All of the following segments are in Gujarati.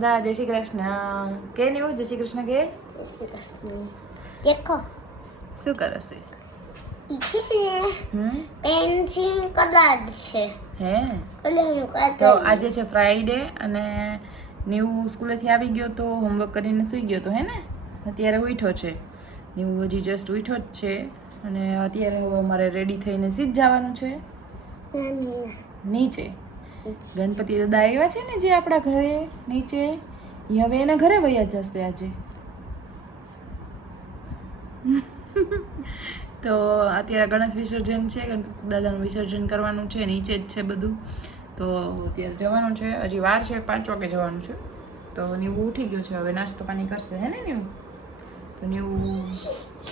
બધા જય શ્રી કૃષ્ણ કે ને જય શ્રી કૃષ્ણ કે જય શ્રી કૃષ્ણ. દેખો શું કરે છે પેન્સિલ કલર છે. હે કલરનું તો કલર. આજે છે ફ્રાઈડે અને નીવ સ્કૂલેથી આવી ગયો તો હોમવર્ક કરીને સૂઈ ગયો તો હે ને અત્યારે ઉઠ્યો છે. નીવ હજી જસ્ટ ઉઠ્યો જ છે અને અત્યારે હવે અમારે રેડી થઈને સીધ જવાનું છે નીચે. ગણપતિ દાદા આવ્યા છે ને જે આપણા ઘરે નીચે એ હવે એના ઘરે વયા જશે આજે. તો અત્યારે ગણેશ વિસર્જન છે, ગણપતિ દાદાનું વિસર્જન કરવાનું છે, નીચે જ છે બધું. તો અત્યારે જવાનું છે, હજી વાર છે, 5 વાગે જવાનું છે. તો નીવું ઉઠી ગયો છે, હવે નાસ્તો પાણી કરશે હે ને નીવું. તો નીવું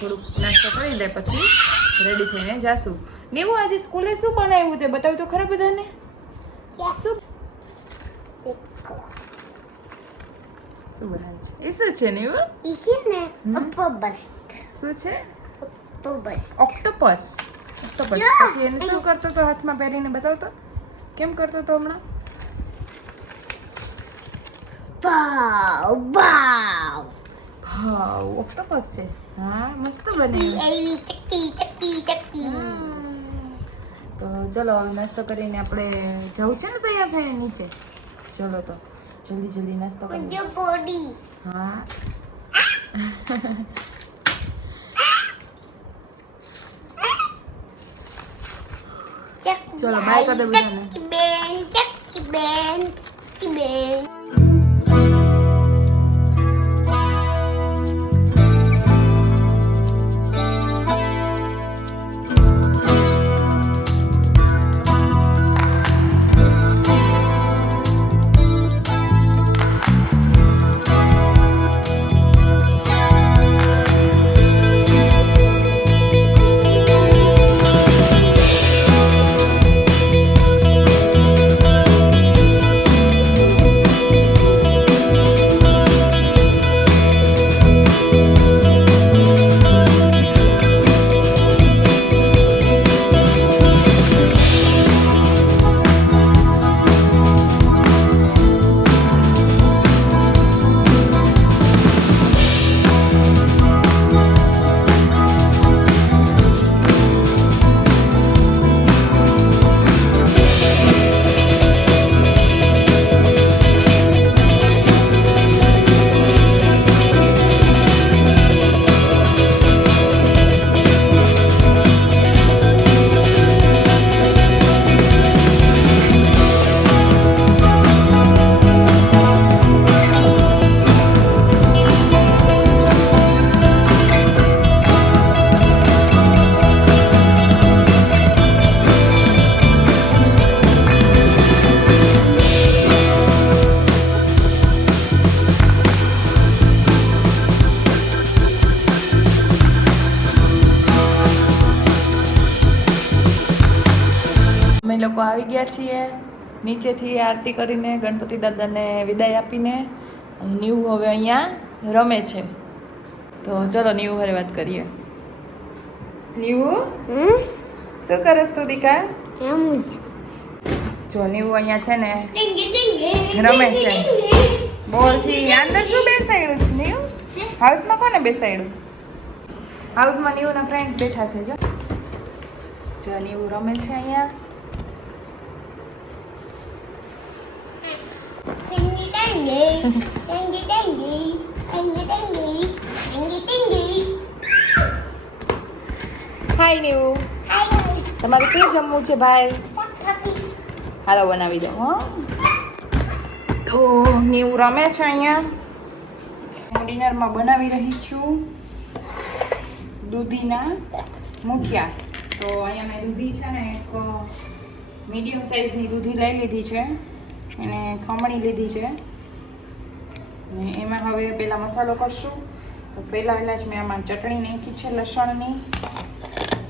થોડુંક નાસ્તો કરી દે પછી રેડી થઈને જાશું. નીવું આજે સ્કૂલે શું બનાવ્યું તે બતાવ્યું તો ખરા બધાને. શું બનાવ્યું છે એ શું છે નીવું? ઈ છે ને ઓક્ટોબસ. શું છે? ઓક્ટોબસ. ઓક્ટોપસ. પછી એને શું કરતો તો હાથમાં પહેરીને બતાવતો કેમ કરતો તો હમણાં? વાવ વાવ. હા ઓક્ટોપસ છે. હા મસ્ત બનાવ્યું. એવી ચક્કી. તો ચલો હવે નાસ્તો કરીને આપણે જવું છે ને તૈયાર થઈને નીચે. ચલો તો જલ્દી નાસ્તો કરીએ. મુજો બોડી. હા ચલો બાય કરી દે બધાને. ચક્કી બેન. અમે લોકો આવી ગયા છીએ નીચેથી આરતી કરીને ગણપતિ દાદાને વિદાય આપીને. નીવ હવે અહીંયા રમે છે. તો ચલો નીવ હારે વાત કરીએ. નીવ શું કરસ તું દીકા? એમ જ. જો નીવ અહીંયા છે ને રમે છે બોલથી. અંદર શું બેસાડ્યું છે નીવ? હાઉસમાં કોને બેસાડ્યું? હાઉસમાં નીવના ફ્રેન્ડ્સ બેઠા છે. જો નીવ રમે છે અહીંયા. હાય નીવ, તમારે શું જમવું છે ભાઈ? હાલો બનાવી દો. હા તો નીવ રમે છે અહીંયા. હું ડિનરમાં બનાવી રહી છું દૂધીના મુઠિયા. તો અહીંયા મેં દૂધી છે ને એક મીડિયમ સાઇઝની દૂધી લઈ લીધી છે, એને ખમણી લીધી છે. અને એમાં હવે પહેલાં મસાલો કરશું. તો પહેલાં જ મેં આમાં ચટણી નાખી છે લસણની,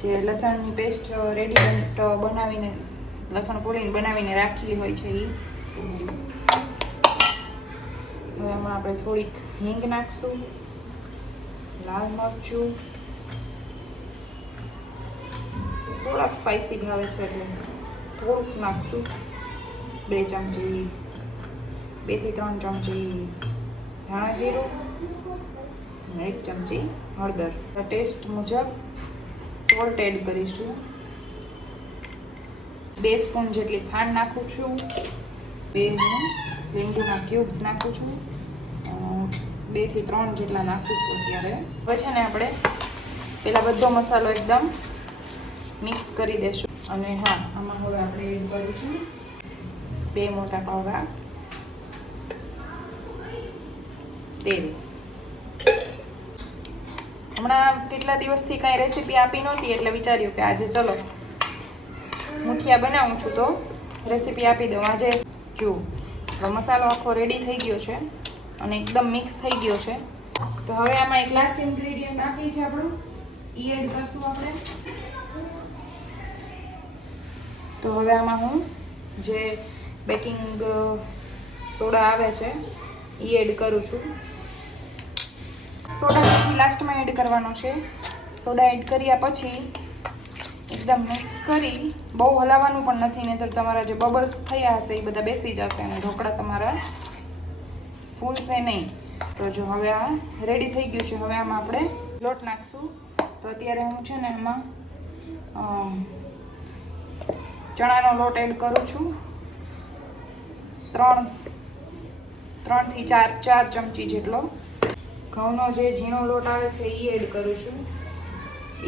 જે લસણની પેસ્ટ રેડી બનાવીને લસણ ફોડીને બનાવીને રાખેલી હોય છે એ. હવે આમાં આપણે થોડીક હિંગ નાખશું, લાલ મરચું, થોડાક સ્પાઈસી ભાવે છે એટલે થોડુંક નાખશું, 2 ચમચી 2 થી 3 ચમચી ધાણા જીરું અને 1 ચમચી હળદર. ટેસ્ટ મુજબ સોલ્ટ એડ કરીશું. 2 સ્પૂન જેટલી ખાંડ નાખું છું. 2 હું લીંબુના ક્યુબ્સ નાખું છું. 2 થી 3 જેટલા નાખું છું અત્યારે. હવે છે ને આપણે પહેલાં બધો મસાલો એકદમ મિક્સ કરી દઈશું. અને હા, આમાં હવે આપણે એડ કરીશું 2 મોટા પાવડા તેલ. હમણાં કેટલા દિવસથી કાંઈ રેસીપી આપી નહોતી એટલે વિચાર્યું કે આજે ચલો મુઠિયા બનાવું છું તો રેસીપી આપી દઉં. આજે જુઓ મસાલો આખો રેડી થઈ ગયો છે અને એકદમ મિક્સ થઈ ગયો છે. તો હવે આમાં એક લાસ્ટ ઇન્ગ્રેડિયન્ટ બાકી છે આપણું, એ એડ કરશું આપણે. તો હવે આમાં હું જે બેકિંગ સોડા આવે છે એ એડ કરું છું. સોડા લાસ્ટમાં એડ કરવાનો છે. સોડા એડ કર્યા પછી એકદમ મિક્સ કરી, બહુ હલાવવાનું પણ નથી, નહીંતર તમારા જે બબલ્સ થયા હશે એ બધા બેસી જશે અને ઢોકળા તમારા ફૂલશે નહીં. તો જો હવે આ રેડી થઈ ગયું છે. હવે આમાં આપણે લોટ નાખશું. તો અત્યારે હું છે ને એમાં ચણાનો લોટ એડ કરું છું. 3 થી 4 ચમચી જેટલો. ઘઉંનો જે ઝીણો લોટ આવે છે એ એડ કરું છું.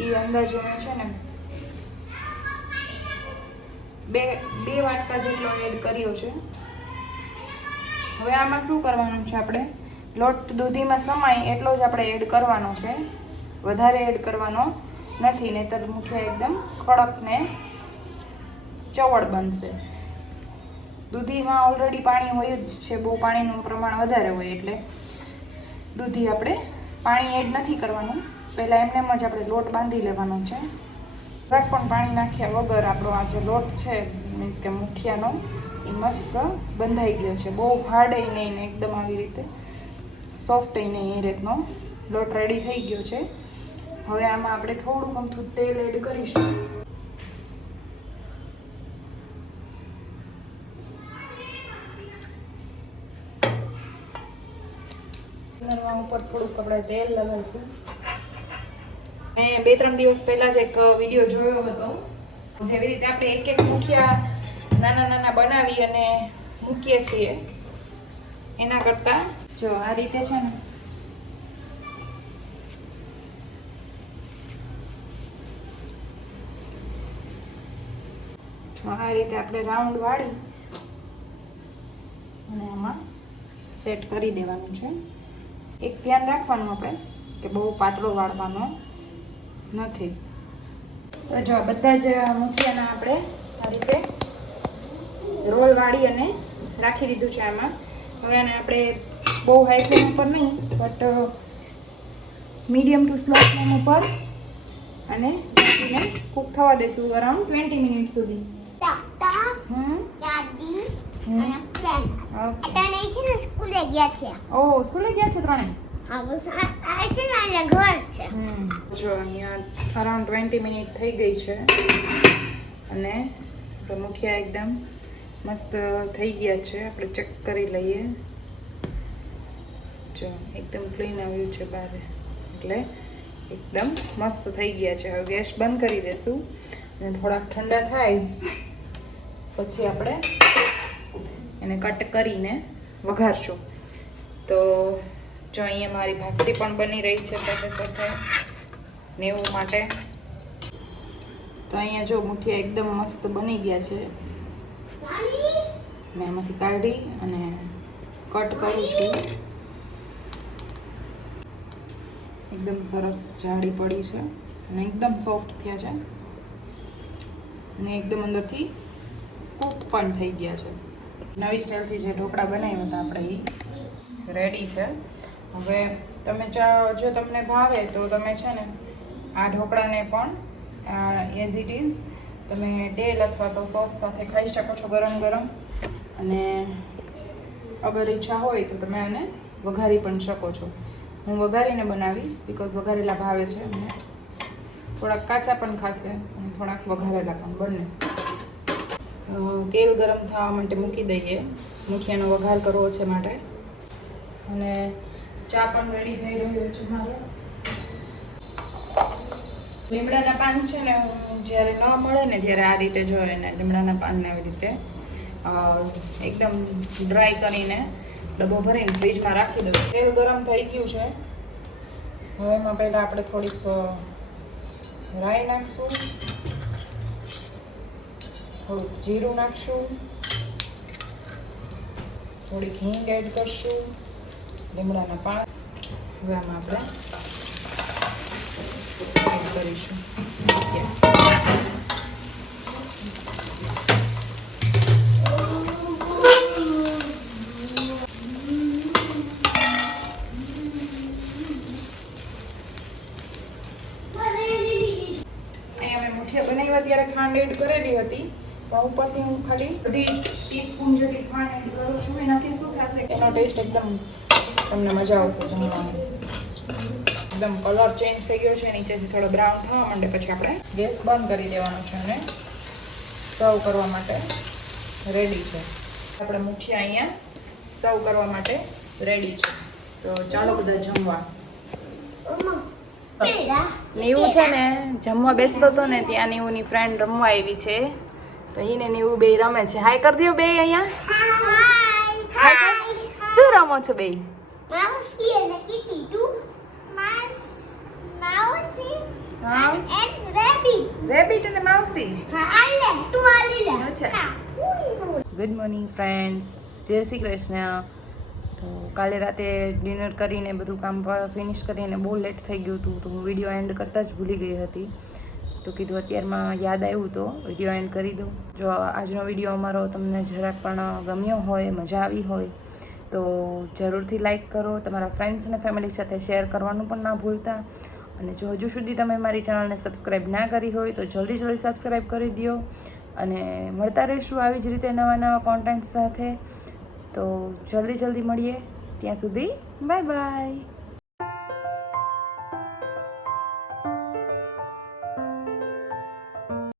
એ અંદાજે મેં છે ને 2 વાટકા જેટલો એડ કર્યો છે. હવે આમાં શું કરવાનું છે, આપણે લોટ દૂધીમાં સમાય એટલો જ આપણે એડ કરવાનો છે, વધારે એડ કરવાનો નથી, નહીંતર મુઠિયા એકદમ કડક ને ચવડ બનશે. દૂધીમાં ઓલરેડી પાણી હોય જ છે, બહુ પાણીનું પ્રમાણ વધારે હોય એટલે દૂધી આપણે પાણી એડ નથી કરવાનું. પહેલાં એમનેમ જ આપણે લોટ બાંધી લેવાનો છે. જરાક પણ પાણી નાખ્યા વગર આપણો આ જે લોટ છે મીન્સ કે મુઠિયાનો એ મસ્ત બંધાઈ ગયો છે. બહુ હાર્ડ નહીં ને એકદમ આવી રીતે સોફ્ટ નહીં, એ રીતનો લોટ રેડી થઈ ગયો છે. હવે આમાં આપણે થોડુંક અમથું તેલ એડ કરીશું. ઉપર થોડુંક આપણે તેલ લગાવીશું. મેં 2-3 દિવસ પહેલાં જ એક વિડીયો જોયો હતો, જેવી રીતે આપણે એક મુઠિયા નાના બનાવી અને મૂકીએ છીએ એના કરતાં જો આ રીતે છે ને આ રીતે આપણે રાઉન્ડ વાળી અને આમાં સેટ કરી દેવાનું છે. એક ધ્યાન રાખવાનું આપણે કે બહુ પાતળો વાળવાનો નથી. તો જો બધા જ મુઠિયાના આપણે આ રીતે રોલ વાળી અને રાખી દીધું છે આમાં. હવે આને આપણે બહુ હાઈ ફ્લેમ ઉપર નહીં, but medium two slow flame ઉપર અને ઢાંકીને કૂક થવા દઈશું અરાઉન્ડ 20 મિનિટ સુધી. દાદી અને ફ્રેન્ડ અટાણે છે ને સ્કૂલે ગયા છે. ઓહ, સ્કૂલે ગયા છે ત્રણેય? હા, બસ આ છે ને અહીંયા ઘર છે. જો અહીંયા અરાઉન્ડ 20 મિનિટ થઈ ગઈ છે અને મુઠિયા એકદમ મસ્ત થઈ ગયા છે. આપણે ચેક કરી લઈએ. જો એકદમ ક્લીન આવ્યું છે બહાર, એટલે એકદમ મસ્ત થઈ ગયા છે. હવે ગેસ બંધ કરી દઈશું અને થોડાક ઠંડા થાય પછી આપણે એને કટ કરીને વઘારશું. તો જો અહીંયા મારી ભાખરી પણ બની રહી છે સાથે સાથે નેવું માટે. તો અહીંયા જો મુઠિયા એકદમ મસ્ત બની ગયા છે. મેં એમાંથી કાઢી અને કટ કરું છું. એકદમ સરસ જાડી પડી છે અને એકદમ સોફ્ટ થયા છે અને એકદમ અંદરથી કૂક પણ થઈ ગયા છે. નવી સ્ટાઇલથી જે ઢોકળા બનાવ્યા હતા આપણે એ રેડી છે. હવે તમે જો તમને ભાવે તો તમે છે ને આ ઢોકળાને પણ એઝ ઇટ ઇઝ તમે તેલ અથવા તો સોસ સાથે ખાઈ શકો છો ગરમ ગરમ. અને અગર ઈચ્છા હોય તો તમે આને વઘારી પણ શકો છો. હું વઘારીને બનાવીશ બિકોઝ વઘારેલા ભાવે છે અને થોડાક કાચા પણ ખાશે અને થોડાક વઘારેલા પણ બંને. તેલ ગરમ થવા માટે મૂકી દઈએ. મુઠિયાનો વઘાર કરવો છે માટે. અને ચા પણ રેડી થઈ રહ્યો છે મારો. લીમડાના પાન છે ને જ્યારે ન મળે ને ત્યારે આ રીતે જોઈએ ને લીમડાના પાનને આવી રીતે એકદમ ડ્રાય કરીને ડબ્બો ભરીને ફ્રીજમાં રાખી દઉં. તેલ ગરમ થઈ ગયું છે. હવે એમાં પહેલાં આપણે થોડીક રાઈ નાખશું, થોડુંક જીરું નાખશું, થોડીક હિંગ એડ કરશું, લીમડાના પાન. હવે આમાં આપણે એડ કરીશું. બનાવ્યા ત્યારે ખાંડ એડ કરેલી હતી, પણ ઉપરથી હું ખાલી બધી ટીસ્પૂન જેટલી ખાંડ એડ કરું છું. એનાથી શું થશે કે એનો ટેસ્ટ એકદમ તમને મજા આવશે જમવામાં. એકદમ કલર ચેન્જ થઈ ગયો છે, નીચેથી થોડો બ્રાઉન થવા માંડે પછી આપણે ગેસ બંધ કરી દેવાનો છે અને સર્વ કરવા માટે રેડી છે. આપણે મુઠિયા અહીંયા સર્વ કરવા માટે રેડી છે. તો ચાલો બધા જમવા. નીવું છે ને જમવા બેસતો હતો ને ત્યાં નીવુંની ફ્રેન્ડ રમવા આવી છે, તો એને નીવું બે રમે છે. હાય કરી દો બે અહીંયા. શું રમો છો બે? Mousey and kitty too. Mousey હા, and rabbit. રેબિટ અને માઉસી. Island, two island. અચ્છા. ગુડ મોર્નિંગ ફ્રેન્ડ્સ, જય શ્રી કૃષ્ણ. તો કાલે રાતે ડિનર કરીને બધું કામ ફિનિશ કરીને બહુ લેટ થઈ ગયું હતું, તો હું વિડીયો એન્ડ કરતાં જ ભૂલી ગઈ હતી. તો કીધું અત્યારમાં યાદ આવ્યું તો વિડીયો એન્ડ કરી દઉં. જો આજનો વિડીયો અમારો તમને જરાક પણ ગમ્યો હોય, મજા આવી હોય તો જરૂરથી લાઈક કરો. તમારા ફ્રેન્ડ્સ અને ફેમિલી સાથે શેર કરવાનું પણ ના ભૂલતા. અને જો હજુ સુધી તમે મારી ચેનલને સબસ્ક્રાઈબ ના કરી હોય તો જલ્દી સબસ્ક્રાઈબ કરી દો. અને મળતા રહીશું આવી જ રીતે નવા કોન્ટેન્ટ સાથે. તો જલ્દી મળીએ. ત્યાં સુધી બાય બાય.